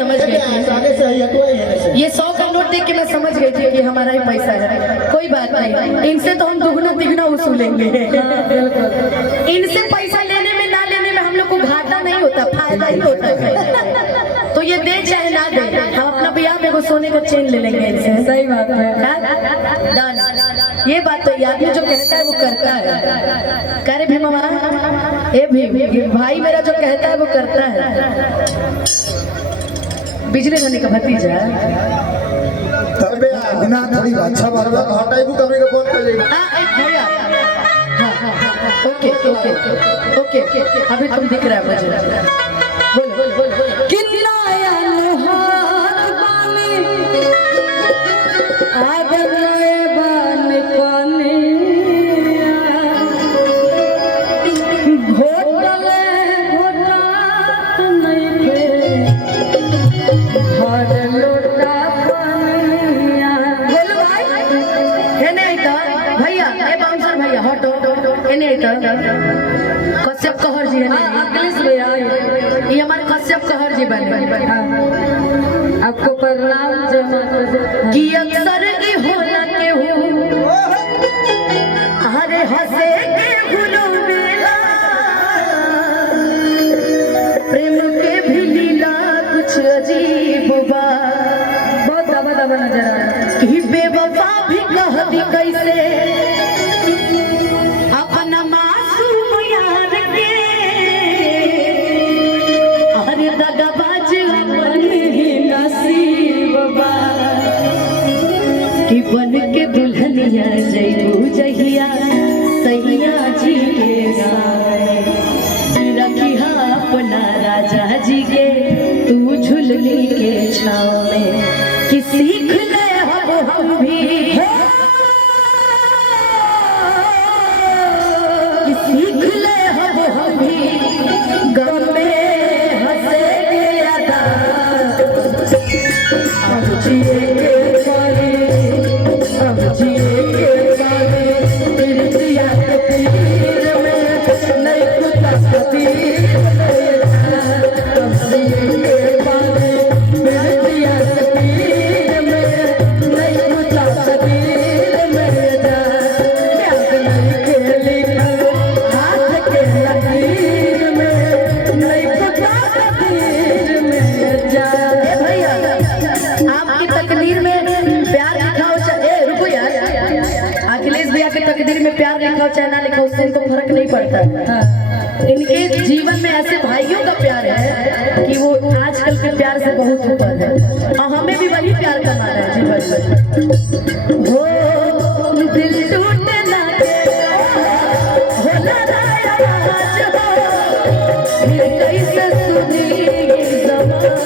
समझ गई ये 100 का नोट देख के मैं समझ गई थी कि हमारा ही पैसा है। कोई बात नहीं, इनसे तो हम दुगना तिगुना वसूलेंगे। इनसे पैसा लेने में ना लेने में हम लोग को घाटा नहीं होता, फायदा ही होता है। तो ये दे चाहे ना दे, हम अपना ब्याह में वो सोने का चेन ले लेंगे इनसे। सही बात है। डांस ये बात तो आदमी जो कहता है वो करता है। करे भी मामा ए भी भाई मेरा जो कहता है वो करता है। बिजली धनी का भतीजा ना थोड़ी अच्छा बात है, हटाई को कभी का फोन कर लेगा। हां भैया हां ओके ओके ओके अभी तुम दिख रहा है मुझे। बोलो कितना लोहार बानी आगले बान कोने घोटले घोटा नहीं थे हर लोटा पानिया। बोलो भाई है नहीं तो भैया ए बाउंसर भैया हटो है नहीं तो कश्यप कहर जी है ना अखिलेश भैया ये हमारे कश्यप कहर जी बने। आपको प्रणाम कि अक्सर ही होला के हो अरे हंसे के भूलो बेला प्रेम के भी लीला कुछ अजीब बा। बहुत दबा दबा नजर आ रहा है कि बेवफा भी कहती कैसे अपना मासूम यार के अरे दगाबाज अपने ही नसीब बा कि बन के दुल्हनिया जइबू जहिया सैया जी के गाए रखिया अपना राजा जी के तू झुलनी के छाँव में कि सीख ले हम भी कि सीख ले हम भी गम में हंसेंगे अदा अब जिए के बारे अब जिए के बारे तेरे दिया के तीर में नहीं कुत्ता सतीर अब जिए के बारे तेरे दिया के तीर में नहीं कुत्ता सतीर में जा प्यार नहीं खेली हाथ के लकीर में नहीं कुत्ता सतीर में जा। भैया आपकी तकदीर में प्यार लिखा हो चाहे रुको यार अखिलेश भैया की तकदीर में प्यार लिखा हो चाहे ना लिखा उससे तो फर्क नहीं पड़ता। इनके जीवन में ऐसे भाइयों का प्यार है कि वो आजकल के प्यार से बहुत ऊपर है और हमें भी वही प्यार करना है जीवन में। हो दिल टूटे ना हो लड़ाया आज हो फिर कैसे सुनी ज़माने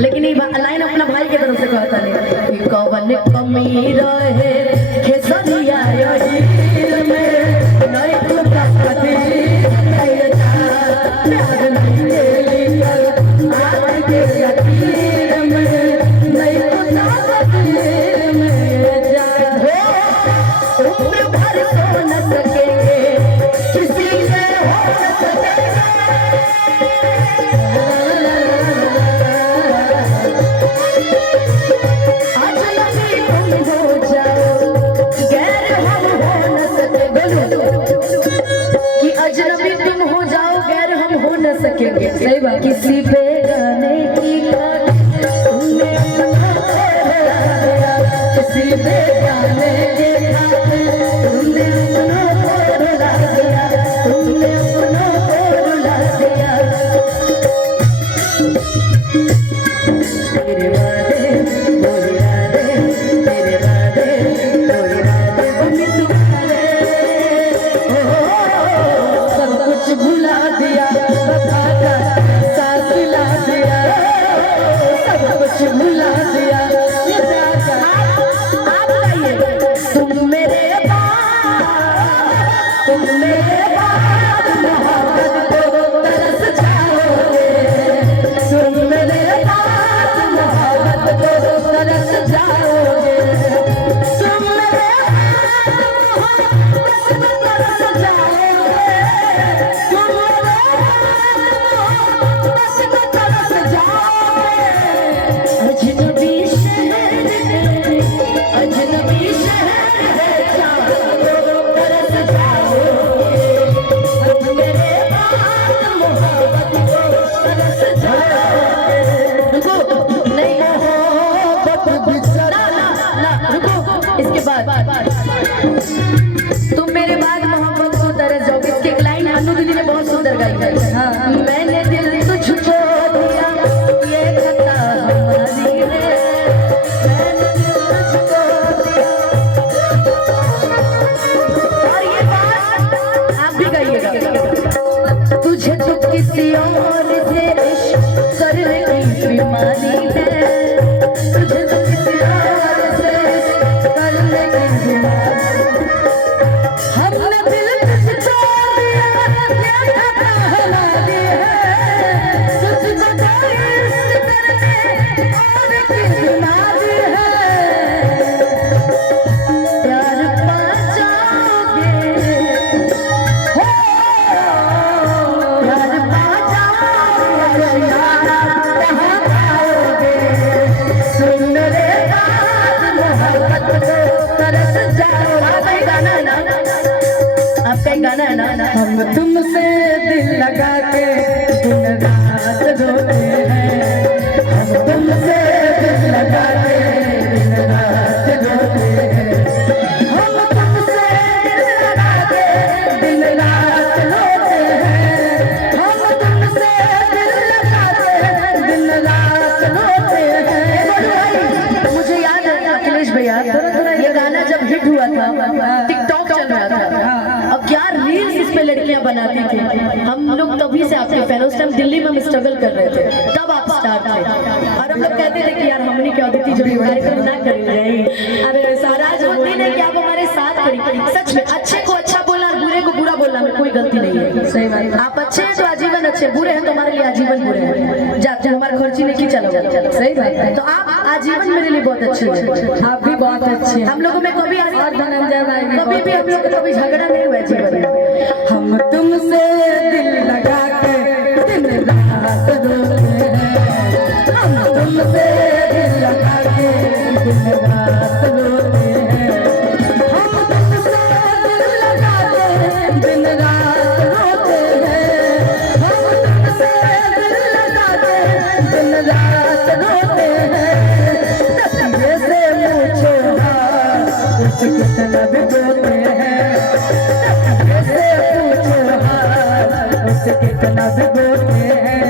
लेकिन ये लाइन अपना भाई के तरफ से कहता नहीं कौन कमी रहे खेसरिया हीर में नहीं कुत्ता सतीर में जा प्यार नहीं आज के लकीर में नहीं कुत्ता सतीर में जा उम्र भर सो न सकेंगे किसी से हो न सकेगा। सही बात किसी बेगाने की तुमने किसी बेगाने के तुमने रुला दिया तुमने रुला दिया तेरे वादे जाओगे तुम मेरे मोहब्बत में तरस जाओगे तुम मेरे मोहब्बत में तरस जाओगे अजनबी शहर है चारों तरस जाओगे अब मेरे बाद मोहब्बत को तरस जाओगे रुको नहीं ना रुको इसके बाद तुम मेरे बाद मोहब्बत को तरस जाओगे इसकी एक लाइन अनु दीदी ने बहुत सुंदर गाई है मैंने दिल तुझको दिया ये खता हमारी है मैंने दिल तुझको दिया और ये बात आप भी गाइएगा तुझे तो किसी और से इश्क करने की बीमारी है तुझे तो किसी और से इश्क करने की बीमारी हमने दिल तुझको दिया ये खता हमारी है तुझको तो इश्क करने और की बीमारी है प्यार पा जाओगे हो प्यार पा जाओगे कहाँ पाओगे सुन मेरे बाद मोहब्बत को तरस जाओ आपका ही गाना है ना आपका ही गाना है ना हम तुमसे दिल लगा के दिन रात रोते हैं हम तुमसे दिल लगा के दिन रात रोते हैं हम तुमसे दिल लगा के दिन रात रोते हैं हम तुमसे दिल लगा के दिन रात रोते हैं मुझे याद है अखिलेश भैया ये गाना जब हिट हुआ था टिकटॉक चल रहा था और क्या रील्स इस पे लड़कियां बनाती थी हम लोग तभी से आपके फैन उस टाइम दिल्ली में हम स्ट्रगल कर रहे थे तब आप स्टार्ट थे और हम लोग कहते थे कि यार हमने क्या अदिति जो कार्यक्रम ना करेंगे अरे सारा जो दिन है कि आप हमारे साथ खड़ी सच में अच्छे को अच्छा बोलना और बुरे को बुरा बोलना में कोई गलती नहीं है सही बात आप अच्छे हैं तो आजीवन अच्छे बुरे हैं तो हमारे लिए आजीवन बुरे हैं जाते हमारा खर्ची नहीं चलो सही बात है तो आप आजीवन मेरे लिए बहुत अच्छे हैं आप भी बहुत अच्छे हैं हम लोगों में कभी धनंजय भाई कभी भी हम लोग कभी झगड़ा नहीं हुआ जीवन में हम तुमसे दिल लगा के दिन रात रोते हैं हम तुमसे दिल लगा के दिन रात रोते हैं हम तुमसे दिल लगा के दिन रात रोते हैं हम तुमसे दिल लगा के दिन रात रोते हैं तकिए से पूछो उससे कितना भिगोते हैं तकिए से पूछो उससे कितना भिगोते हैं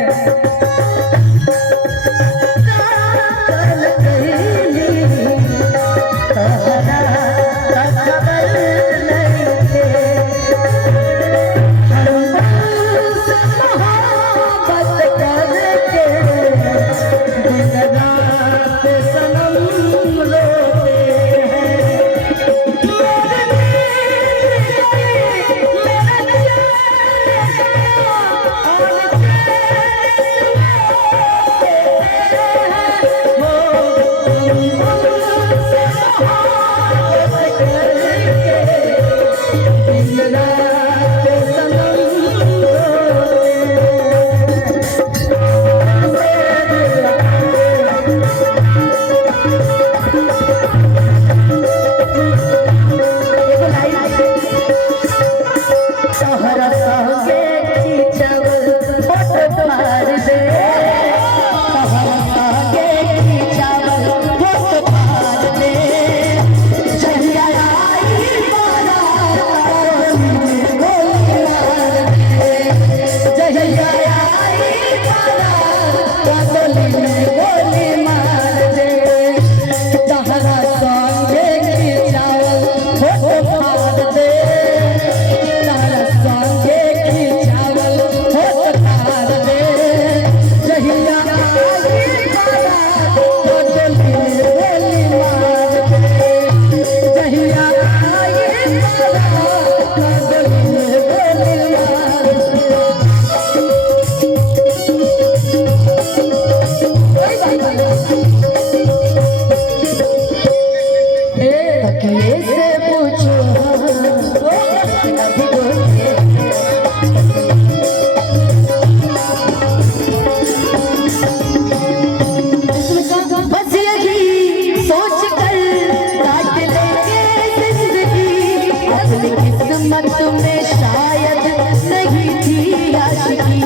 किस्मत में शायद नहीं थी आशिकी,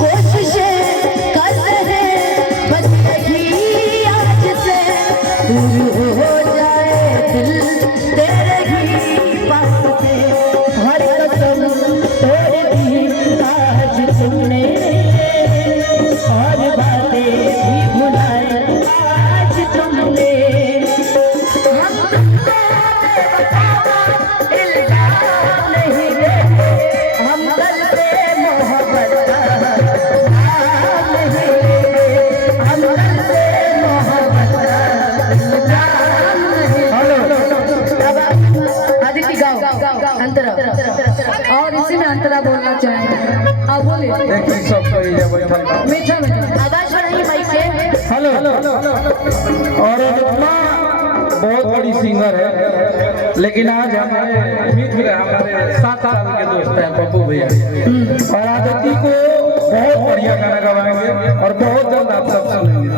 कोशिशें कर रहे बस यही आज से दूर हो जाए दिल तेरे ही पास से। हर कसम तोड़ दी आज तुमने और बातें भी भुलाए आज तुमने। हम तुमको इल्जाम नहीं देते, हम कल से मोहब्बत का नाम नहीं लेते, हम कल से मोहब्बत का नाम नहीं। अब आदित्य गाओ अंतरा, और इसी में अंतरा बोलना चाहेंगे। आप बोलिए मीठा मीठा आवाज बढ़ाइए माइक के। हेलो और अनुपमा बहुत बड़ी सिंगर है, लेकिन आज हमारे मित्र हमारे 7 साल के दोस्त हैं पप्पू भैया, और आदित्य को बहुत बढ़िया गाना गवाएंगे और बहुत जल्द आप सब सुनेंगे।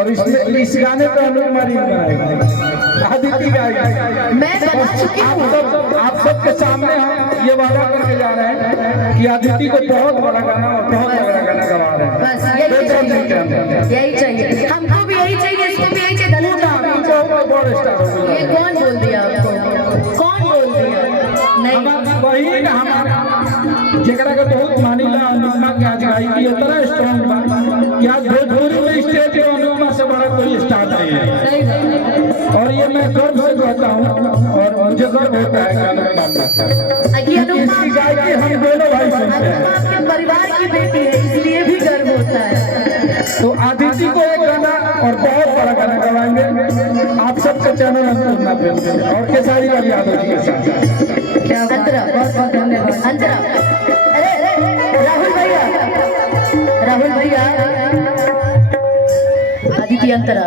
और इसमें इस गाने पर अनुपमा रील बनाएंगे, आदित्य गाएंगे। मैं बता चुकी हूँ, आप सबके सामने हम ये वादा करके जा रहे हैं कि आदित्य को बहुत बड़ा गाना और बहुत बड़ा गाना गवा रहे हैं। बस यही चाहिए, यही चाहिए, हमको भी यही चाहिए, इसको भी यही चाहिए। ये कौन बोल दिया आपको, कौन बोल दिया? नहीं वही ना हमारा जेकरा के बहुत मानिला अनुपमा के आज गाई की उतना स्ट्रांग बा कि आज भोजपुरी में स्टेज पे अनुपमा से बड़ा कोई स्टार नहीं है। सही बात। और ये मैं गर्व से कहता हूँ और मुझे गर्व होता है गाने में बात कि अनुपमा इसकी गायकी हम दोनों भाई सुनते हैं। आपके परिवार की बेटी है, इसलिए भी गर्व होता है। तो आदित्य को एक गाना और बहुत बड़ा गाना गवाएंगे आप सबके चैनल अन्नपूर्णा पे और केसारी लाल यादव जी के साथ। अंतरा बहुत बहुत धन्यवाद। अंतरा अरे राहुल भैया, राहुल भैया, आदित्य अंतरा